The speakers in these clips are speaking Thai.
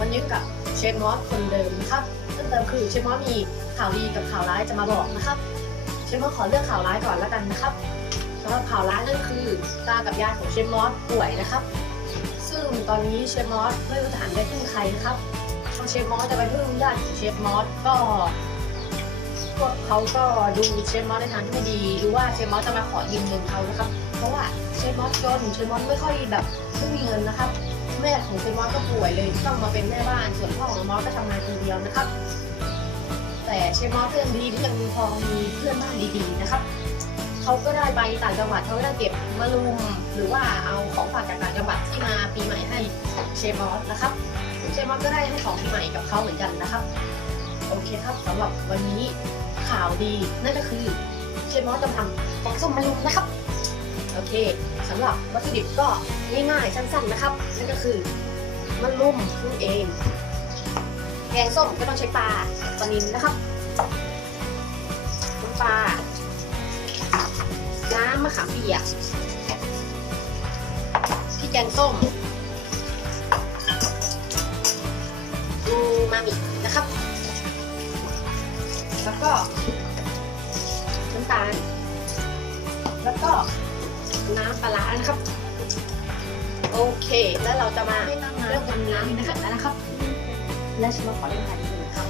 วันนี้กับเชฟมอสคนเดิมนะครับเพิ่มเติมคือเชฟมอสมีข่าวดีกับข่าวร้ายจะมาบอกนะครับเชฟมอสขอเลือกข่าวร้ายก่อนแล้วกันนะครับสำหรับข่าวร้ายนั่นคือตากับยายของเชฟมอสป่วยนะครับ ซึ่งตอนนี้เชฟมอสไม่รู้จะหันไปพึ่งใครนะครับพอเชฟมอสจะไปพึ่งญาติของเชฟมอสก็พวกเขาก็ดูเชฟมอสในทางที่ไม่ดีดูว่าเชฟมอสจะมาขอยืมเงินเขานะครับ เพราะว่าเชฟมอสจนเชฟมอสไม่ค่อยแบบไม่มีเงินนะครับ แม่ของเชมอสก็ป่วยเลยต้องมาเป็นแม่บ้าน ส่วนพ่อของมอสก็ทำงานคนเดียวนะครับ แต่เชฟมอสก็ยังดีที่ยังพอมีเพื่อนบ้านดีๆนะครับเขาก็ได้ไปต่างจังหวัดเขาก็ได้เก็บมะรุมหรือว่าเอาของฝากจากต่างจังหวัดที่มาปีใหม่ให้เชฟมอสนะครับเชฟมอสก็ได้ให้ของปีใหม่กับเขาเหมือนกันนะครับ โอเคครับสำหรับวันนี้ข่าวดีนั่นก็คือเชฟมอสจะทำแกงส้มมะรุมนะครับ โอเคสำหรับวัตถุดิบก็ง่ายๆสั้นๆนะครับนั่นก็คือมะรุมนั่นเองแกงส้มก็ต้องใช้ปลาปลานิลนะครับน้ำปลาน้ำมะขามเปียกพริกแกงส้มอูมามินะครับ แล้วก็น้ำตาลแล้วก็ น้ำปลาร้านะครับ โอเค แล้วเราจะมาเริ่มกันน้ำนะครับแล้วนะครับ และเชฟขอเริ่มทานนิดนึงนะครับ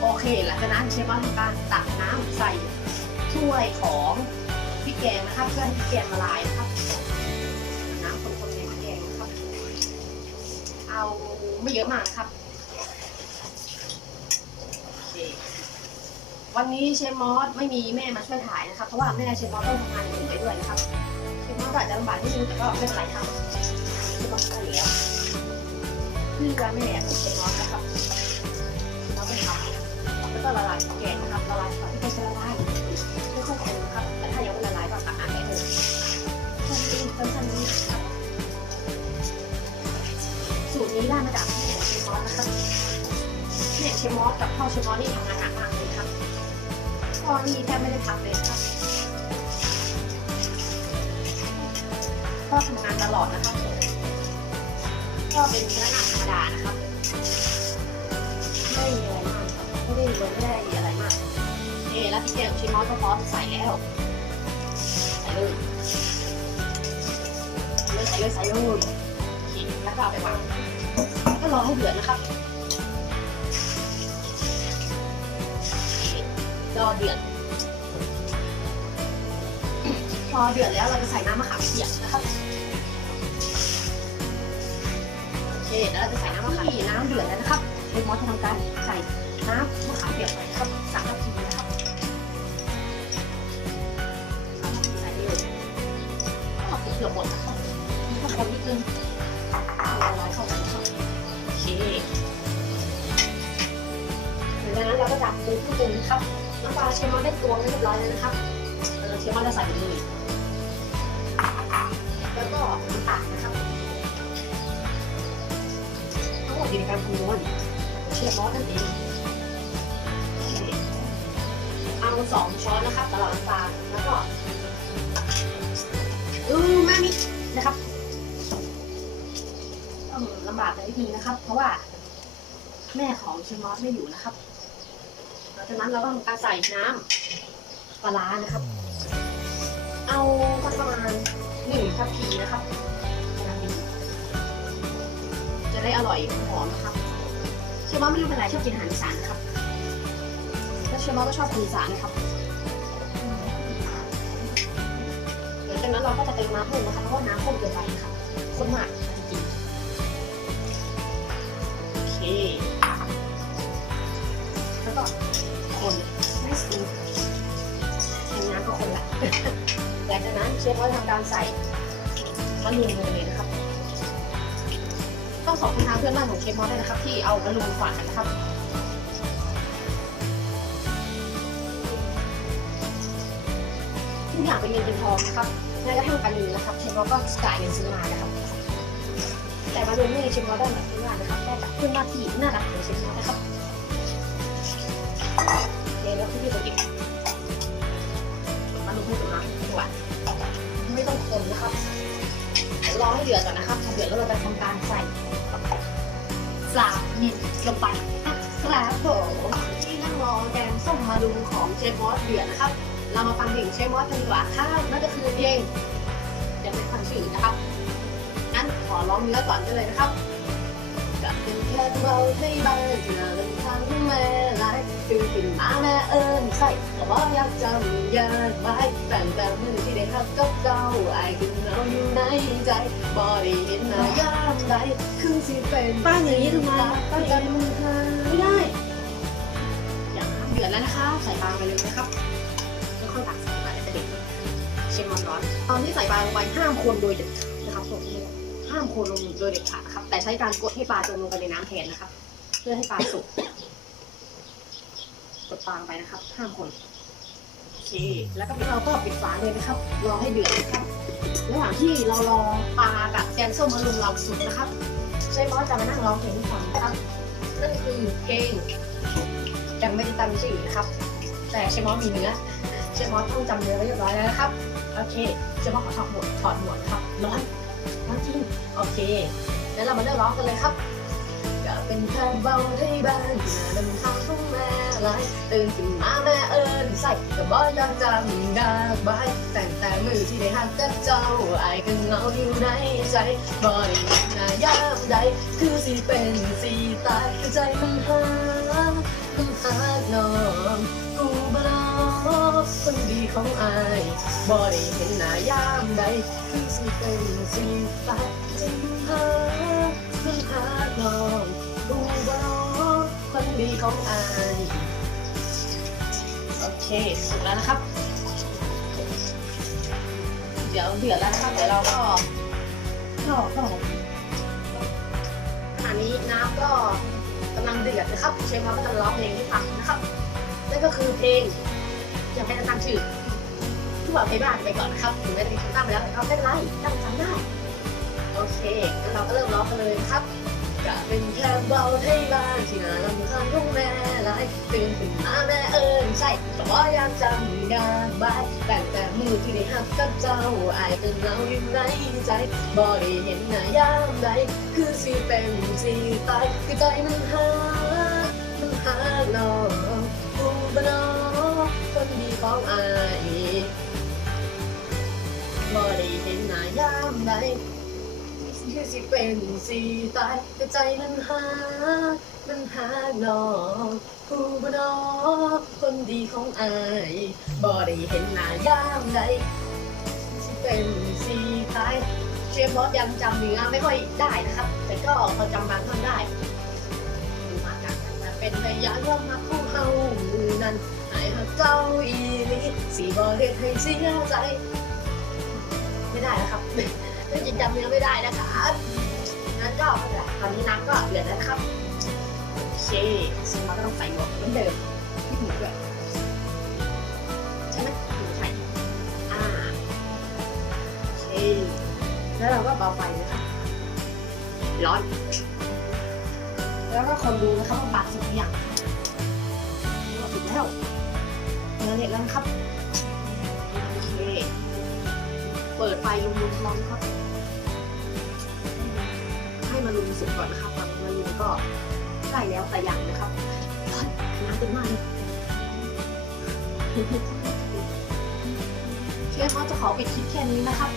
โอเค หลังจากนั้นเชฟก็ทำการตักน้ำใส่ถ้วยของพริกแกงนะครับ เพื่อให้พริกแกงละลายนะครับ น้ำคนๆในพริกแกงนะครับ เอาไม่เยอะมากนะครับโอเค วันนี้เชฟมอสไม่มีแม่มาช่วยถ่ายนะครับเพราะว่าแม่เชฟมอสต้องทำงานอย่างอื่นไปด้วยนะครับเชฟมอสอาจจะลำบากนิดนึงแต่ก็ไม่เป็นไรครับเชฟมอสก็อยู่แล้วเพื่อแม่ของเชฟมอสนะครับเราไปทำแล้วก็ละลายแกงนะครับละลายก่อนที่จะละลายไม่ค่อยคนนะครับแต่ถ้ายังไม่ละลายก็ตักอ่านได้เลยสั้นๆสั้นนี้นะครับสูตรนี้ได้มาจากแม่เชฟมอสนะครับแม่เชฟมอสกับพ่อเชฟมอสนี่ทำงานหนักมาก เลยครับพ่อนี่แทบไม่ได้พักเลยครับพ่อทำงานตลอดนะครับก็เป็นพนักงานธรรมดานะครับไม่มีอะไรมากครับไม่ได้รวยไม่ได้อะไรมากเอ๊แล้วพี่แกของชิมอสก็พร้อมใส่แล้วใส่เลยใส่เลยใส่เลยใส่เลยแล้วก็เอาไปวางแล้วก็รอให้เดือดนะครับ อเดือด พอเดือดแล้วเราจะใส่น้ำมะขามเปียกนะครับ โอเคแล้วเราจะใส่น้ำมะขามน้ำเดือดแล้วนะครับเป็นมอสจะทำการใส่น้ำมะขามเปียกไปครับสามนาทีนะครับสามนาทีใส่เลยก็เกือบหมดนะครับมีข้าวคนนิดนึงละลายเข้ากันครับโอเคดังนั้นเราก็จะปรุงเครื่องปรุงนะครับ น้ำปลาเชฟมอสได้ตวงไว้เรียบร้อยแล้วนะครับเราเชมอสจะใส่ไปเลยแล้วก็น้ำตาลนะครับ ทั้งหมดอยู่ในการคำนวณเชียร์มอสนั่นเองเอาสองช้อนนะครับตลอดน้ำตาลแล้วก็อือมามินะครับลำบากกันนิดนึงนะครับ เพราะว่า แม่ของเชฟมอสไม่อยู่นะครับ ลังจากนั้นเราก็ทำการใส่น้ำปลาร้านะครับ เอาประมาณหนึ่งทัพพีนะครับจะได้อร่อยหอมนะครับเชื่อว่าไม่รู้เป็นไรชอบกินอาหารอีสานนะครับแล้วเชื่อว่าก็ชอบกินอีสานนะครับเดี๋ยวจากนั้นเราก็จะเติมน้ำเพิ่มนะคะเพราะว่าน้ำข้นเกินไปนะครับข้นมากจริงๆโอเค ไม่ซีแค่น้ำก็คนละหลังจากนั้นเชฟก็ทำการใส่มะรุมลงไปเลยนะครับ ต้องขอบคุณทางเพื่อนบ้านของเชฟมอสด้วยนะครับ ที่เอามะรุมฝานนะครับทุกอย่างเป็นเงินเป็นทองนะครับแม้กระทั่งปลานิลนะครับเชฟมอสก็จ่ายเงินซื้อมานะครับ แต่มะรุมนี่เชฟมอสได้จากเพื่อนบ้านนะครับได้จากเพื่อนบ้านที่น่ารักของเชฟมอสนะครับ เดี๋ยวเราที่พี่จะเก็บมะรุมให้ดูนะดีกว่าไม่ต้องคนนะครับรอให้เดือดก่อนนะครับพอเดือดแล้วเราจะทำการใส่ปลานิลลงไปครับผมที่นั่งรอแกงส้มมาดูของเชฟมอสเดือดนะครับ เรามาฟังเพลงเชฟมอสกันดีกว่าครับนั่นก็คือเพลงยังไม่ฟังชื่อนะครับงั้นขอร้องเนื้อก่อนได้เลยนะครับกับเป็นแค่เราให้บ้านที่น่าเดินทาง เอิญใส่แต่ว่าอยากจำอยากไว้แต่แต่มือที่ได้ทับกับเจ้าไอ้คือเราอยู่ในใจบอได้เห็นหน้ายามใดคือสิเป็นป้าอย่างนี้ทำไมป้าอย่างนี้มือไม่ได้อย่างน้ำเดือดแล้วนะคะใส่ปลาไปเลยนะครับแล้วค่อยตักใส่ปลาแล้วจะเด็ดเชมมันร้อน ตอนที่ใส่ปลาลงไปห้ามคนโดยเด็ดขาดนะครับผมห้ามคนลงโดยเด็ดขาดนะครับ แต่ใช้การกดให้ปลาจมลงไปในน้ำแทนนะครับ เพื่อให้ปลาสุก กดปางไปนะครับห้ามคนโอเคแล้วก็เราก็ปิดฝาเลยนะครับ รอให้เดือดนะครับระหว่างที่เรารอปลากับแกงส้มมะรุมเราสุกนะครับใช้มอสจะมานั่งร้องเพลงฟังนะครับนั่นคือเพลงยังไม่ได้ตั้งชื่อนะครับ แต่เชฟมอสมีเนื้อเชฟมอสต้องจำเนื้อไว้เรียบร้อยแล้วนะครับโอเคเชฟมอสขอถอดหมวกถอดหมวกครับร้อนร้อนจริงโอเคแล้วเรามาเริ่มร้องกันเลยครับอยากเป็นแค่เบาให้บ้านที่น่าเดินทางของแม่ ลายตื่นขึ้นมาแม่เอิญใส่กระบอกยังจำได้บายแต่งแต่มือที่ได้หักกับเจ้าไอ้กันเงาอยู่ในใจบ่ได้หน้ายามใดคือสิเป็นสิตายคือใจมันหาคุณหาน้องกูบลอคนดีของอายบ่ได้เห็นหน้ายามใดคือสิเป็นสิตายจริงหาคุณหาน้องกูบลอคนดีของอาย เคสุดแล้วนะครับ เดี๋ยวเดือดแล้วนะครับเดี๋ยวเราก็ก็ก็ขณะนี้น้ำก็กำลังเดือดนะครับเชฟมาก็จะร้องเพลงให้ฟังนะครับนั่นก็คือเพลงยังไม่ตั้งชื่อผู้บอกเพลงบ้านไปก่อนนะครับถึงแม้จะมีคำตั้งไปแล้วแต่ก็ไม่เป็นไรตั้งจำได้โอเคงั้นเราก็เริ่มร้องกันเลยนะครับ จะเป็นแค่เบาให้บ้านที่น่าลำคาญของแม่หล่ตื่นขึ้นมาแม่เอิญใช่แต่ว่ายังจำได้บายแต่แต่มือที่ได้หักกับเจ้าอายจนเราอยู่ในใจบ่ได้เห็นหน้ายามใดคือสิเป็นสิตายคือใจมันหาย เป็นสิตายคือใจมันหา มันหาหนองกูบนอคนดีของอายบ่ได้เห็นหน้ายามใดสิเป็นสิตายเชฟบอสยังจำเนื้อไม่ค่อยได้นะครับ แต่ก็พอจำบางท่อนได้ดูมากันมันเป็นพยานว่ามาคู่เฮามือนั้นไอ้ฮักเจ้าอีลีสีบอเฮ็ดให้เสียใจ ไม่ได้นะครับ ไม่จริงจำเนื้อไม่ได้นะครับงั้นก็ไม่เป็นไรตอนนี้น้ำก็เดือดแล้วนะครับ โอเคซึ่งเราก็ต้องใส่หมวกเหมือนเดิมที่หมูด้วยใช่ไหมหมูใช่อ่าโอเคแล้วเราก็เบาไฟนะคะร้อน แล้วก็คนดูนะครับว่าปากสุกอยังก็สุกแล้วเนื้อเละแล้วนครับ โอเค เปิดไฟลุมๆร้อนครับ มันลุมสุกก่อนนะครับตอนนี้มันลุมก็ใกล้แล้วแต่ยังนะครับน้ำเต็มมากเลยเชฟเขาจะขอปิดคลิปแค่นี้นะครับ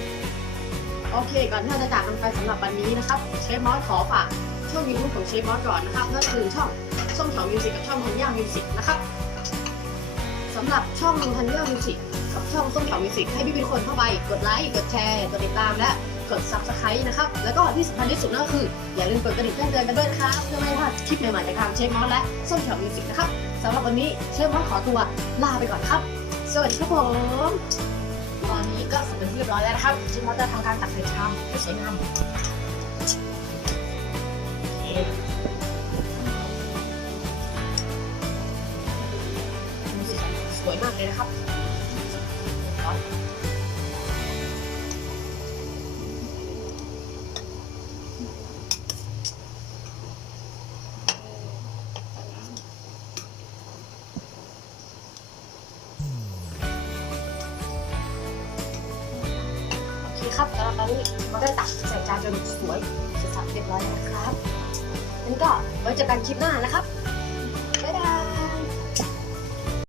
โอเค ก่อนที่เราจะจากกันไปสำหรับวันนี้นะครับเชฟมอสขอฝากช่องยูทูบของเชฟมอสก่อนนะครับนั่นคือช่องส้มเฉามิวสิกกับช่องธัญญามิวสิกนะครับสำหรับช่องธัญญามิวสิก ช่องส้มเฉามิวสิกให้พี่เป็นคนเข้าไปกดไลค์กดแชร์กดติดตามและกด subscribe นะครับ แล้วก็ที่สำคัญที่สุดนั่นก็คือ อย่าลืมกดกระดิ่งแจ้งเตือนกันด้วยนะครับเพื่อไม่พลาดคลิปใหม่ๆจากทางเชฟมอสและส้มเฉามิวสิกนะครับสำหรับวันนี้เชฟมอสขอตัวลาไปก่อนครับ สวัสดีครับผมตอนนี้ก็เสร็จเป็นที่เรียบร้อยแล้วนะครับเชิมอสจะทำการตักใส่ชามให้สวยงามโแล้วตอนนี้มอสได้ตักใส่จานจนสวยเสร็จสับเรียบร้อยแล้วนะครับงั้นก็ไว้เจอกันคลิปหน้านะครับ